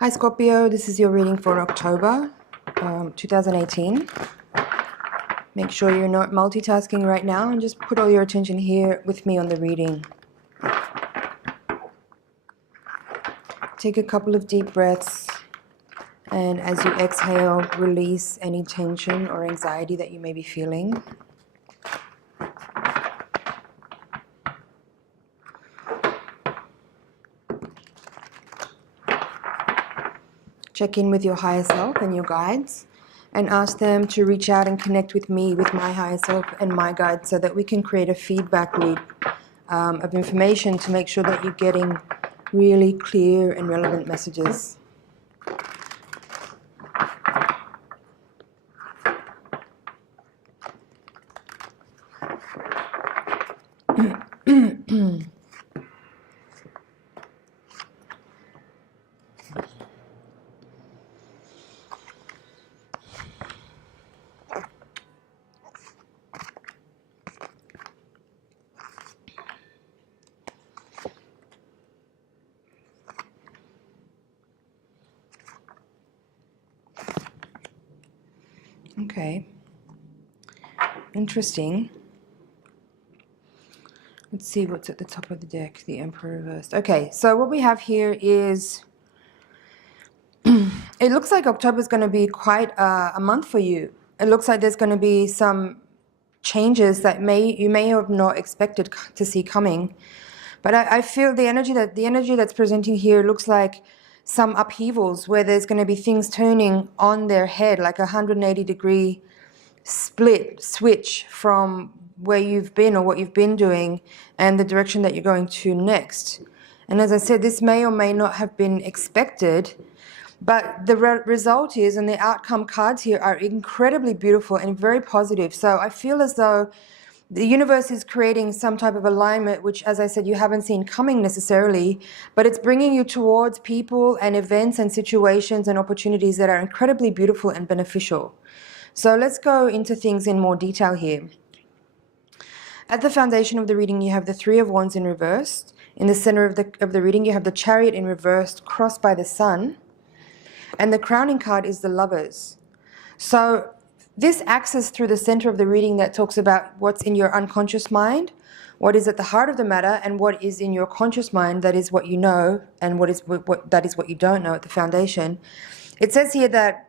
Hi Scorpio, this is your reading for October 2018. Make sure you're not multitasking right now and just put all your attention here with me on the reading. Take a couple of deep breaths, and as you exhale, release any tension or anxiety that you may be feeling. Check in with your higher self and your guides and ask them to reach out and connect with me, with my higher self and my guides, so that we can create a feedback loop of information to make sure that you're getting really clear and relevant messages. Okay. Interesting. Let's see what's at the top of the deck. The Emperor reversed. Okay, so what we have here is it looks like October is going to be quite a month for you. It looks like there's going to be some changes that you may have not expected to see coming. But I feel the energy that's presenting here looks like some upheavals where there's going to be things turning on their head, like a 180-degree switch from where you've been or what you've been doing and the direction that you're going to next. And as I said, this may or may not have been expected, but the result is, and the outcome cards here are incredibly beautiful and very positive. So I feel as though the universe is creating some type of alignment, which, as I said, you haven't seen coming necessarily, but it's bringing you towards people and events and situations and opportunities that are incredibly beautiful and beneficial. So let's go into things in more detail here. At the foundation of the reading, you have the Three of Wands in reverse. In the center of the reading, you have the Chariot in reverse, crossed by the Sun. And the crowning card is the Lovers. So this axis through the center of the reading that talks about what's in your unconscious mind, what is at the heart of the matter, and what is in your conscious mind, that is what you know, and that is what you don't know at the foundation. It says here that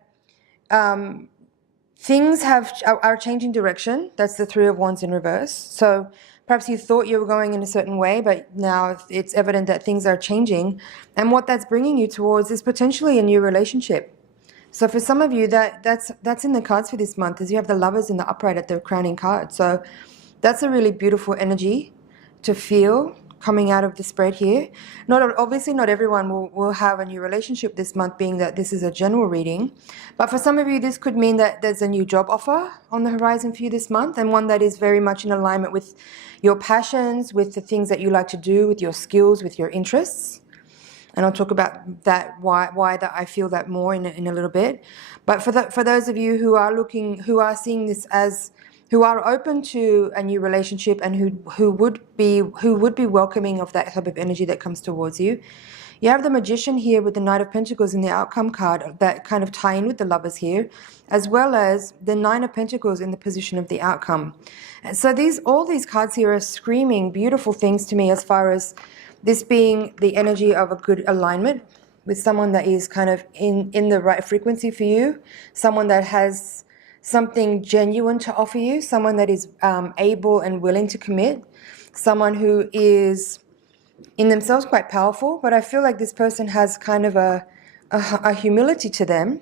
things are changing direction. That's the Three of Wands in reverse. So perhaps you thought you were going in a certain way, but now it's evident that things are changing. And what that's bringing you towards is potentially a new relationship. So for some of you, that's in the cards for this month, is you have the Lovers in the upright at the crowning card. So that's a really beautiful energy to feel coming out of the spread here. Obviously not everyone will have a new relationship this month, being that this is a general reading. But for some of you, this could mean that there's a new job offer on the horizon for you this month, and one that is very much in alignment with your passions, with the things that you like to do, with your skills, with your interests. And I'll talk about that, why that I feel that more in a little bit. But for those of you who are seeing this as, who are open to a new relationship and who would be welcoming of that type of energy that comes towards you, you have the Magician here with the Knight of Pentacles in the outcome card that kind of tie in with the Lovers here, as well as the Nine of Pentacles in the position of the outcome. And so all these cards here are screaming beautiful things to me, as far as this being the energy of a good alignment with someone that is kind of in the right frequency for you, someone that has something genuine to offer you, someone that is able and willing to commit, someone who is in themselves quite powerful, but I feel like this person has kind of a humility to them.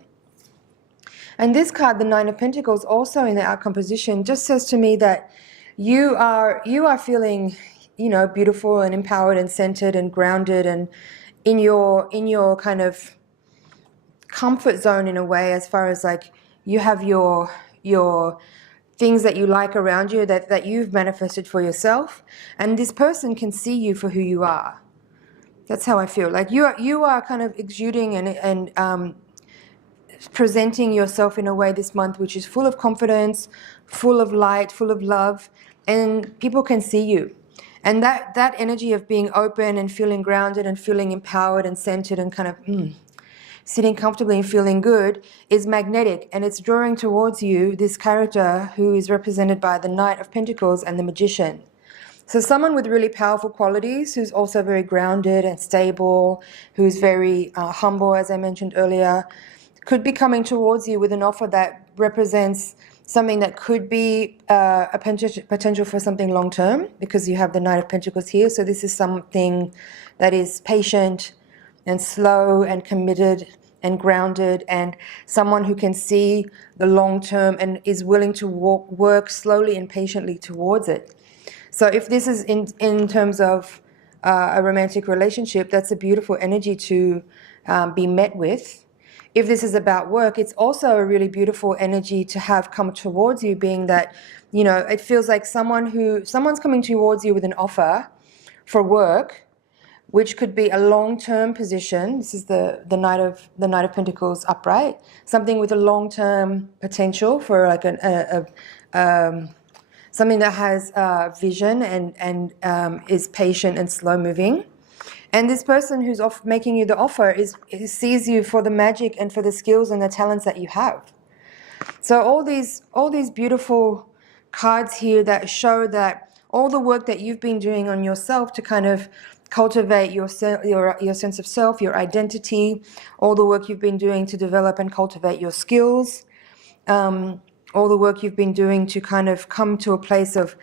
And this card, the Nine of Pentacles, also in the outcome position, just says to me that you are feeling, beautiful and empowered and centered and grounded and in your kind of comfort zone in a way, as far as like you have your things that you like around you that you've manifested for yourself, and this person can see you for who you are. That's how I feel. Like you are kind of exuding and presenting yourself in a way this month which is full of confidence, full of light, full of love, and people can see you. And that energy of being open and feeling grounded and feeling empowered and centered and kind of sitting comfortably and feeling good, is magnetic, and it's drawing towards you this character who is represented by the Knight of Pentacles and the Magician. So someone with really powerful qualities, who's also very grounded and stable, who's very humble, as I mentioned earlier, could be coming towards you with an offer that represents something that could be a potential for something long-term, because you have the Knight of Pentacles here. So this is something that is patient and slow and committed and grounded, and someone who can see the long-term and is willing to work slowly and patiently towards it. So if this is in terms of a romantic relationship, that's a beautiful energy to be met with. If this is about work, it's also a really beautiful energy to have come towards you, being that, you know, it feels like someone's coming towards you with an offer for work, which could be a long-term position. This is the Knight of Pentacles upright, something with a long-term potential for like something that has vision and is patient and slow-moving. And this person who's making you the offer sees you for the magic and for the skills and the talents that you have. So all these beautiful cards here that show that all the work that you've been doing on yourself to kind of cultivate your sense of self, your identity, all the work you've been doing to develop and cultivate your skills, all the work you've been doing to kind of come to a place of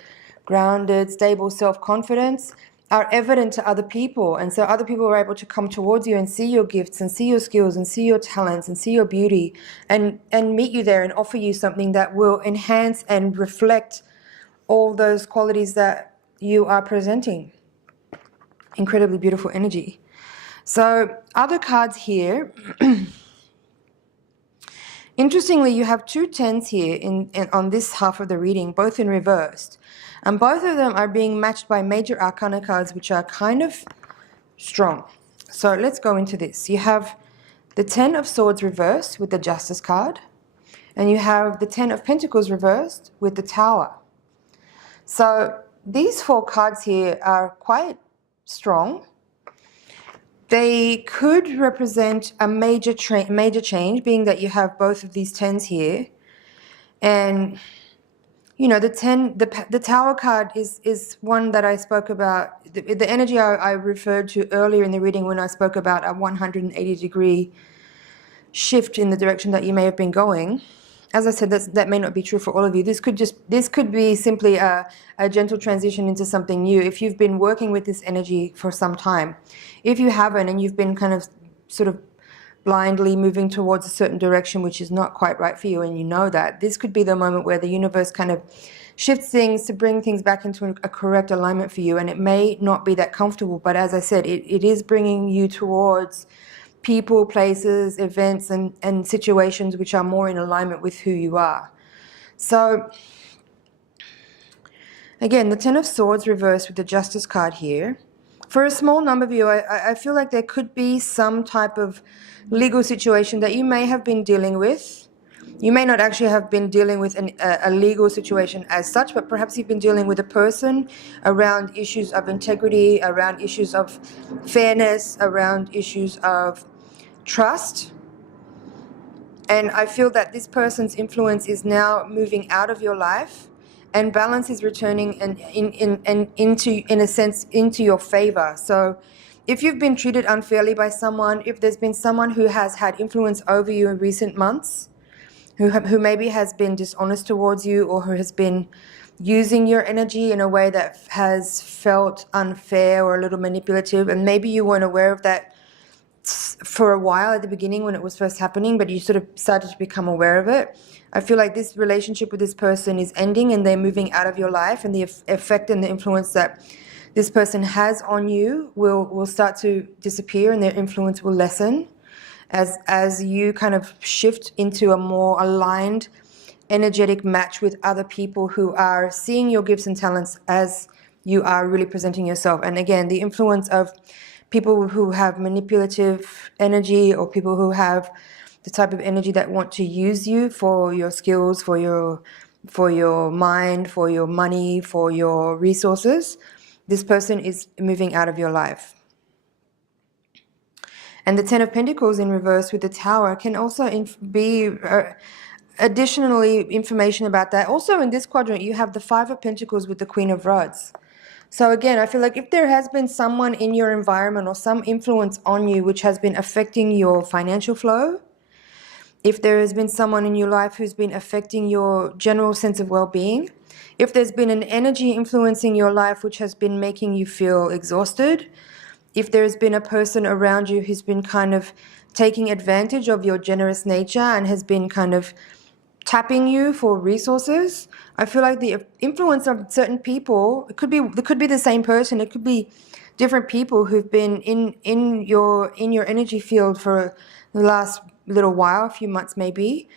grounded, stable self-confidence are evident to other people. And so other people are able to come towards you and see your gifts and see your skills and see your talents and see your beauty and meet you there and offer you something that will enhance and reflect all those qualities that you are presenting. Incredibly beautiful energy. So other cards here. Interestingly, you have two tens here on this half of the reading, both in reversed. And both of them are being matched by major arcana cards, which are kind of strong. So let's go into this. You have the Ten of Swords reversed with the Justice card. And you have the Ten of Pentacles reversed with the Tower. So these four cards here are quite strong. They could represent a major change, being that you have both of these tens here. And you know, the Tower card is one that I spoke about, the energy I referred to earlier in the reading when I spoke about a 180-degree shift in the direction that you may have been going. As I said, that may not be true for all of you. This could be simply a gentle transition into something new. If you've been working with this energy for some time, if you haven't and you've been kind of sort of blindly moving towards a certain direction which is not quite right for you, and you know that, this could be the moment where the universe kind of shifts things to bring things back into a correct alignment for you. And it may not be that comfortable, but as I said, it is bringing you towards people, places, events, and situations which are more in alignment with who you are. So again, the Ten of Swords reversed with the Justice card here. For a small number of you, I feel like there could be some type of legal situation that you may have been dealing with. You may not actually have been dealing with a legal situation as such, but perhaps you've been dealing with a person around issues of integrity, around issues of fairness, around issues of trust. And I feel that this person's influence is now moving out of your life, and balance is returning and in a sense into your favor. So if you've been treated unfairly by someone, if there's been someone who has had influence over you in recent months, who maybe has been dishonest towards you, or who has been using your energy in a way that has felt unfair or a little manipulative, and maybe you weren't aware of that for a while at the beginning when it was first happening, but you sort of started to become aware of it. I feel like this relationship with this person is ending and they're moving out of your life, and the effect and the influence that this person has on you will start to disappear, and their influence will lessen as you kind of shift into a more aligned energetic match with other people who are seeing your gifts and talents as you are really presenting yourself. And again, the influence of people who have manipulative energy, or people who have the type of energy that want to use you for your skills, for your mind, for your money, for your resources, this person is moving out of your life. And the Ten of Pentacles in reverse with the Tower can also be additionally information about that. Also in this quadrant, you have the Five of Pentacles with the Queen of Rods. So again, I feel like if there has been someone in your environment or some influence on you which has been affecting your financial flow, if there has been someone in your life who's been affecting your general sense of well-being, if there's been an energy influencing your life which has been making you feel exhausted, if there's been a person around you who's been kind of taking advantage of your generous nature and has been kind of tapping you for resources, I feel like the influence of certain people, it could be the same person, it could be different people who've been in your energy field for the last little while, a few months maybe,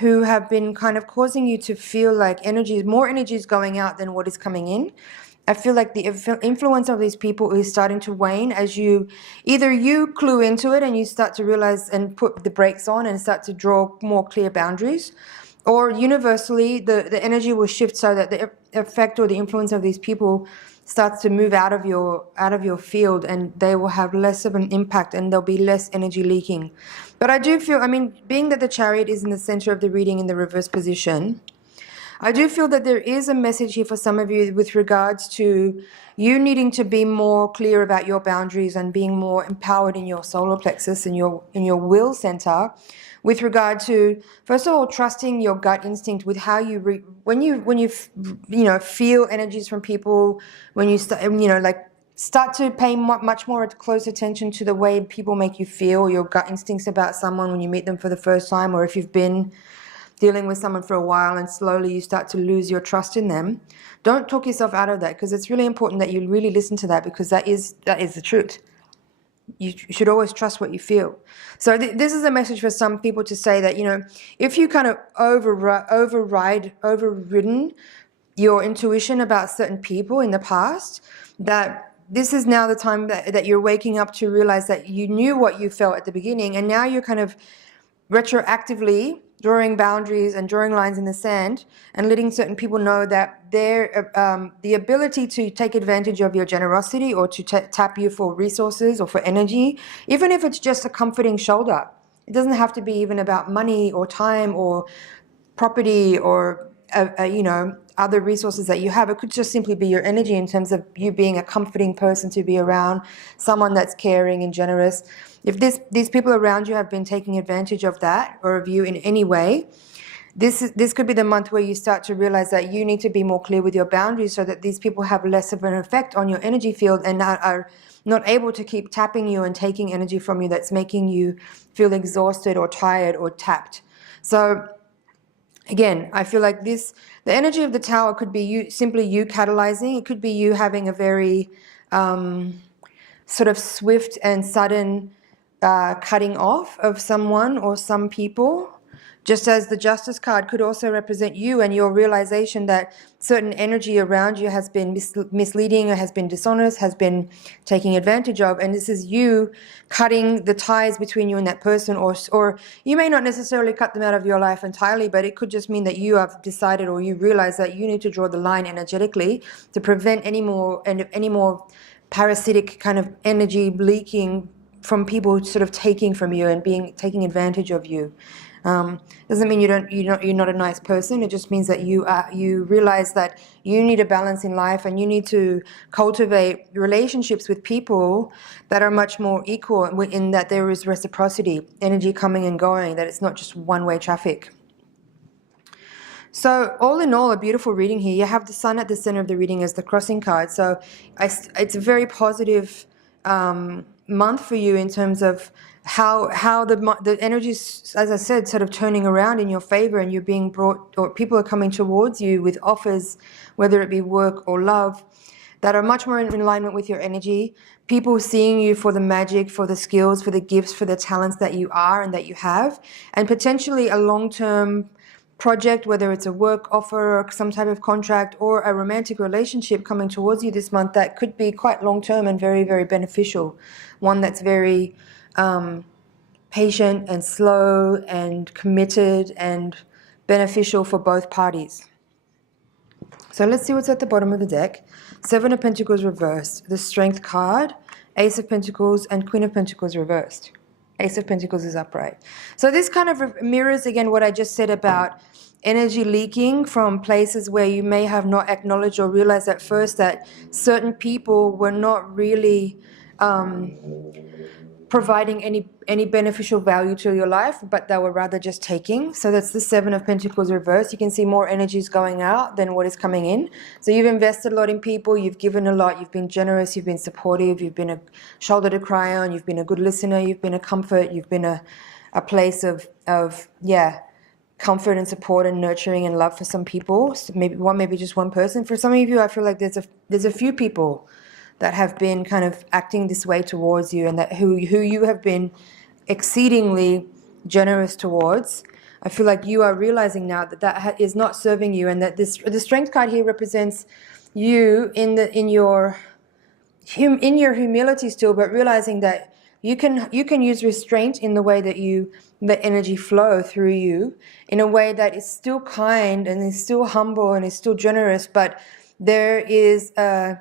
who have been kind of causing you to feel like more energy is going out than what is coming in. I feel like the influence of these people is starting to wane as either you clue into it and you start to realize and put the brakes on and start to draw more clear boundaries, or universally the energy will shift so that the effect or the influence of these people starts to move out of your field, and they will have less of an impact and there'll be less energy leaking. But I do feel, being that the Chariot is in the center of the reading in the reverse position, I do feel that there is a message here for some of you with regards to you needing to be more clear about your boundaries and being more empowered in your solar plexus and in your will center, with regard to, first of all, trusting your gut instinct with how you when you feel energies from people, when you start to pay much more close attention to the way people make you feel, your gut instincts about someone when you meet them for the first time, or if you've been dealing with someone for a while and slowly you start to lose your trust in them. Don't talk yourself out of that, because it's really important that you really listen to that, because that is the truth. You should always trust what you feel. So this is a message for some people to say that, if you kind of overridden your intuition about certain people in the past, that this is now the time that you're waking up to realize that you knew what you felt at the beginning, and now you're kind of retroactively drawing boundaries and drawing lines in the sand and letting certain people know that the ability to take advantage of your generosity or to tap you for resources or for energy, even if it's just a comforting shoulder. It doesn't have to be even about money or time or property or other resources that you have. It could just simply be your energy in terms of you being a comforting person to be around, someone that's caring and generous. If these people around you have been taking advantage of that or of you in any way, this could be the month where you start to realize that you need to be more clear with your boundaries so that these people have less of an effect on your energy field and are not able to keep tapping you and taking energy from you that's making you feel exhausted or tired or tapped. So again, I feel like the energy of the Tower could be simply you catalyzing. It could be you having a very sort of swift and sudden cutting off of someone or some people. Just as the Justice card could also represent you and your realization that certain energy around you has been misleading or has been dishonest, has been taking advantage of, and this is you cutting the ties between you and that person, or you may not necessarily cut them out of your life entirely, but it could just mean that you have decided or you realize that you need to draw the line energetically to prevent any more parasitic kind of energy leaking from people sort of taking from you and taking advantage of you. Doesn't mean you're not a nice person. It just means that you realize that you need a balance in life and you need to cultivate relationships with people that are much more equal, in that there is reciprocity, energy coming and going, that it's not just one-way traffic. So all in all, a beautiful reading here. You have the Sun at the center of the reading as the crossing card. So it's a very positive month for you in terms of how the energies, as I said, sort of turning around in your favor, and you're being brought, or people are coming towards you with offers, whether it be work or love, that are much more in alignment with your energy. People seeing you for the magic, for the skills, for the gifts, for the talents that you are and that you have, and potentially a long-term project, whether it's a work offer or some type of contract or a romantic relationship coming towards you this month that could be quite long-term and very, very beneficial. One that's very patient and slow and committed and beneficial for both parties. So let's see what's at the bottom of the deck. Seven of Pentacles reversed, the Strength card, Ace of Pentacles, and Queen of Pentacles reversed. Ace of Pentacles is upright. So this kind of mirrors again what I just said about energy leaking from places where you may have not acknowledged or realized at first that certain people were not really providing any beneficial value to your life, but they were rather just taking. So that's the Seven of Pentacles reversed. You can see more energies going out than what is coming in. So you've invested a lot in people, you've given a lot, you've been generous, you've been supportive, you've been a shoulder to cry on, you've been a good listener, you've been a comfort, you've been a place of comfort and support and nurturing and love for some people. So maybe just one person. For some of you, I feel like there's a few people that have been kind of acting this way towards you, and that who you have been exceedingly generous towards. I feel like you are realizing now that is not serving you, and that the Strength card here represents you in your humility still, but realizing that you can use restraint in the way that you let energy flow through you in a way that is still kind and is still humble and is still generous, but there is a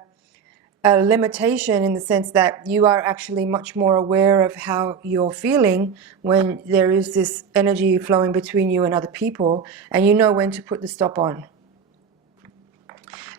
limitation in the sense that you are actually much more aware of how you're feeling when there is this energy flowing between you and other people, and you know when to put the stop on.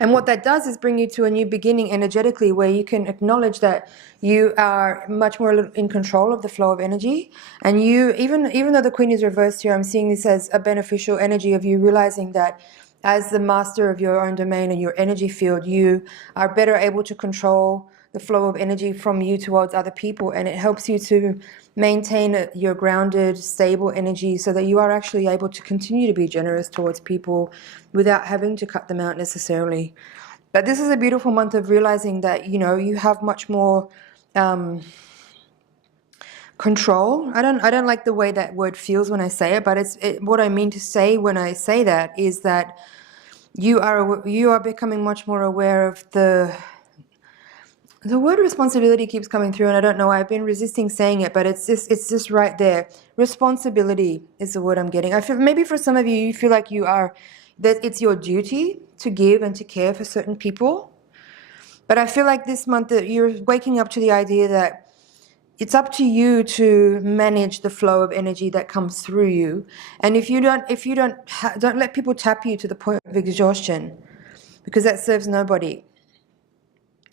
And what that does is bring you to a new beginning energetically, where you can acknowledge that you are much more in control of the flow of energy. And you, even though the Queen is reversed here, I'm seeing this as a beneficial energy of you realizing that as the master of your own domain and your energy field, you are better able to control the flow of energy from you towards other people, and it helps you to maintain your grounded, stable energy so that you are actually able to continue to be generous towards people without having to cut them out necessarily. But this is a beautiful month of realizing that, you know, you have much more control. I don't like the way that word feels when I say it, but what I mean to say when I say that is that you are becoming much more aware of the word responsibility keeps coming through, and I don't know why I've been resisting saying it, but it's just right there. Responsibility is the word I'm getting. I feel maybe for some of you, you feel like that it's your duty to give and to care for certain people. But I feel like this month that you're waking up to the idea that it's up to you to manage the flow of energy that comes through you. And if you don't let people tap you to the point of exhaustion, because that serves nobody.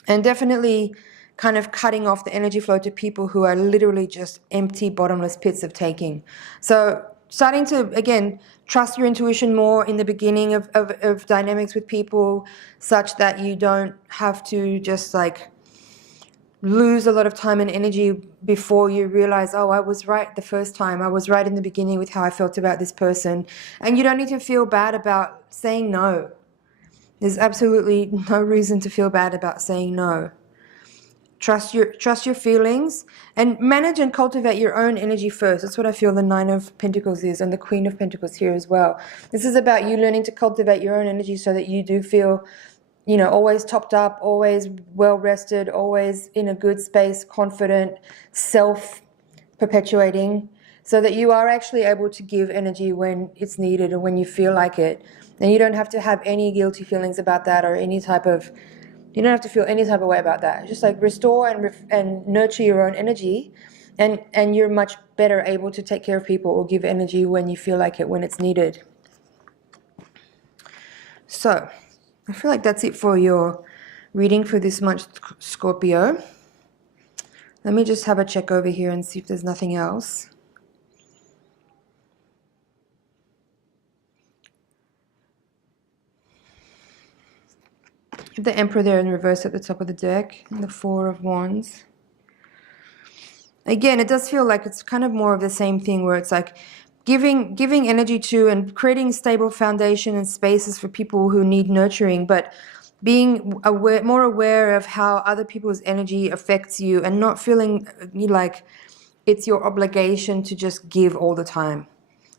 And definitely kind of cutting off the energy flow to people who are literally just empty, bottomless pits of taking. So starting to, again, trust your intuition more in the beginning of dynamics with people, such that you don't have to just like lose a lot of time and energy before you realize, oh, I was right the first time. I was right in the beginning with how I felt about this person. And you don't need to feel bad about saying no. There's absolutely no reason to feel bad about saying no. Trust your feelings and manage and cultivate your own energy first. That's what I feel the Nine of Pentacles is, and the Queen of Pentacles here as well. This is about you learning to cultivate your own energy so that you do feel, you know, always topped up, always well rested, always in a good space, confident, self-perpetuating, so that you are actually able to give energy when it's needed and when you feel like it. And you don't have to have any guilty feelings about that, or you don't have to feel any type of way about that. Just like restore and nurture your own energy, and you're much better able to take care of people or give energy when you feel like it, when it's needed. So I feel like that's it for your reading for this month, Scorpio. Let me just have a check over here and see if there's nothing else. You have the Emperor there in reverse at the top of the deck, and the Four of Wands. Again, it does feel like it's kind of more of the same thing, where it's like giving energy to and creating stable foundation and spaces for people who need nurturing, but being more aware of how other people's energy affects you, and not feeling like it's your obligation to just give all the time.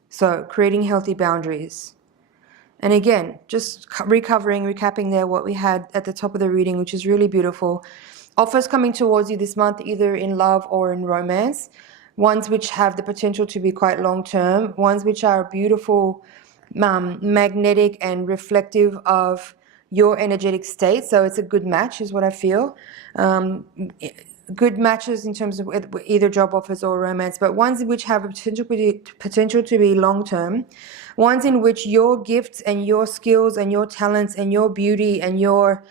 So creating healthy boundaries. And again, just recapping there what we had at the top of the reading, which is really beautiful. Offers coming towards you this month, either in love or in romance. Ones which have the potential to be quite long-term. Ones which are beautiful, magnetic and reflective of your energetic state. So it's a good match is what I feel. good matches in terms of either job offers or romance, but ones which have a potential to be long-term, ones in which your gifts and your skills and your talents and your beauty and your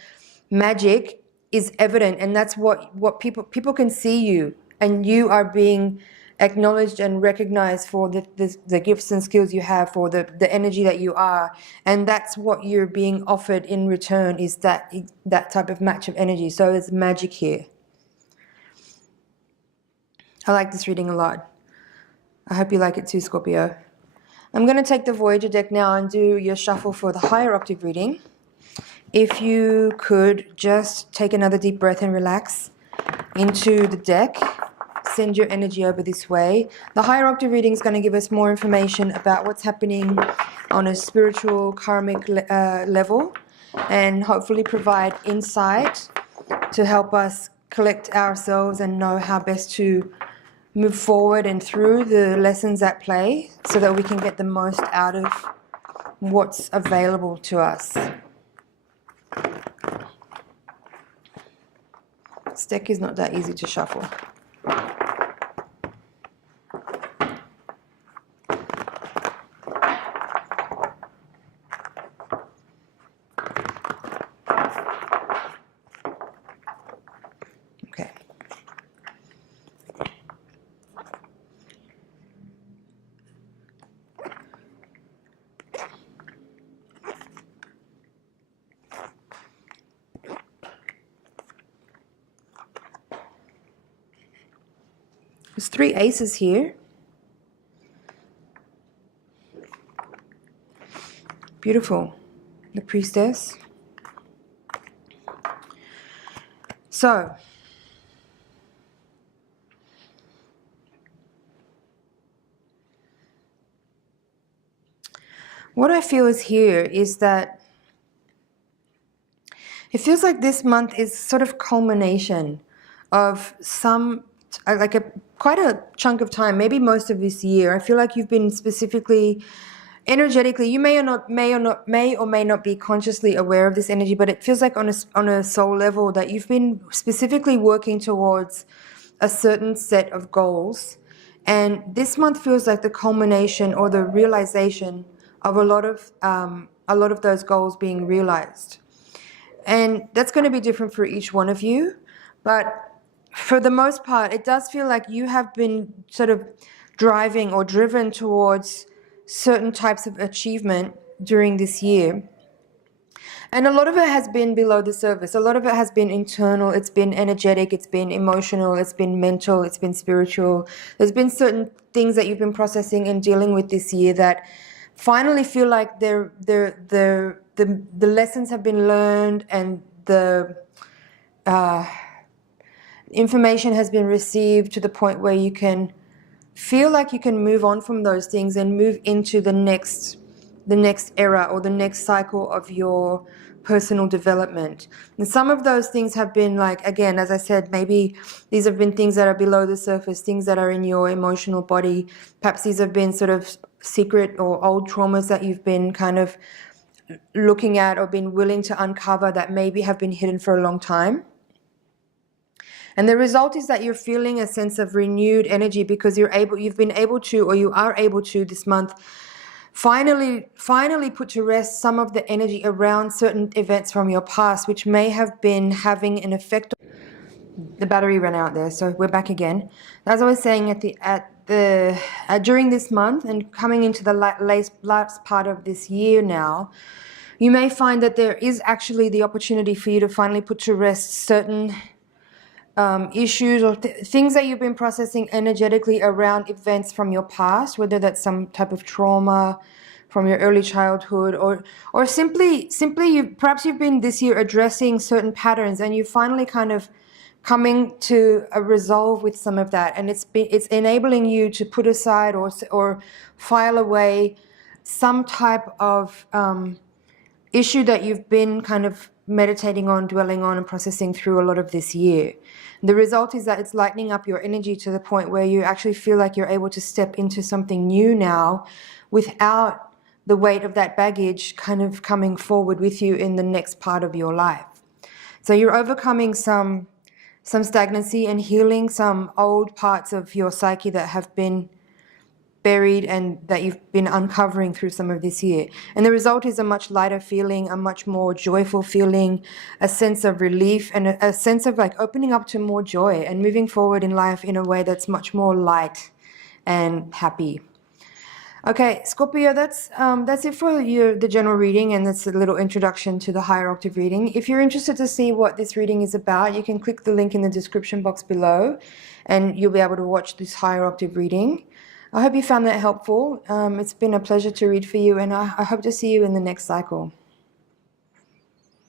magic is evident, and that's what people can see you, and you are being acknowledged and recognized for the gifts and skills you have, for the energy that you are, and that's what you're being offered in return, is that type of match of energy. So there's magic here. I like this reading a lot. I hope you like it too, Scorpio. I'm going to take the Voyager deck now and do your shuffle for the higher octave reading. If you could just take another deep breath and relax into the deck. Send your energy over this way. The higher octave reading is going to give us more information about what's happening on a spiritual, karmic level, and hopefully provide insight to help us collect ourselves and know how best to move forward and through the lessons at play so that we can get the most out of what's available to us. This deck is not that easy to shuffle. Okay. There's 3 aces here. Beautiful. The Priestess. So, what I feel is here is that it feels like this month is sort of culmination of some, like quite a chunk of time, maybe most of this year. I feel like you've been specifically, energetically, you may or may not be consciously aware of this energy, but it feels like on a soul level that you've been specifically working towards a certain set of goals. And this month feels like the culmination or the realization of a lot of those goals being realized. And that's going to be different for each one of you, but for the most part, it does feel like you have been sort of driving or driven towards certain types of achievement during this year. And a lot of it has been below the surface. A lot of it has been internal. It's been energetic. It's been emotional. It's been mental. It's been spiritual. There's been certain things that you've been processing and dealing with this year that finally feel like the lessons have been learned, and the information has been received to the point where you can feel like you can move on from those things and move into the next era or the next cycle of your personal development. And some of those things have been, like, again, as I said, maybe these have been things that are below the surface, things that are in your emotional body. Perhaps these have been sort of secret or old traumas that you've been kind of looking at or been willing to uncover that maybe have been hidden for a long time. And the result is that you're feeling a sense of renewed energy because you've been able to, or you are able to this month, finally put to rest some of the energy around certain events from your past, which may have been having an effect. The battery ran out there, so we're back again. As I was saying, during this month and coming into the last part of this year now, you may find that there is actually the opportunity for you to finally put to rest certain issues or things that you've been processing energetically around events from your past, whether that's some type of trauma from your early childhood, or simply perhaps you've been this year addressing certain patterns and you finally kind of coming to a resolve with some of that, and it's enabling you to put aside or file away some type of issue that you've been kind of meditating on, dwelling on, and processing through a lot of this year. The result is that it's lightening up your energy to the point where you actually feel like you're able to step into something new now without the weight of that baggage kind of coming forward with you in the next part of your life. So you're overcoming some some stagnancy and healing some old parts of your psyche that have been buried and that you've been uncovering through some of this year. And the result is a much lighter feeling, a much more joyful feeling, a sense of relief, and a sense of like opening up to more joy and moving forward in life in a way that's much more light and happy. Okay, Scorpio, that's it for the general reading, and that's a little introduction to the higher octave reading. If you're interested to see what this reading is about, you can click the link in the description box below, and you'll be able to watch this higher octave reading. I hope you found that helpful. It's been a pleasure to read for you, and I hope to see you in the next cycle.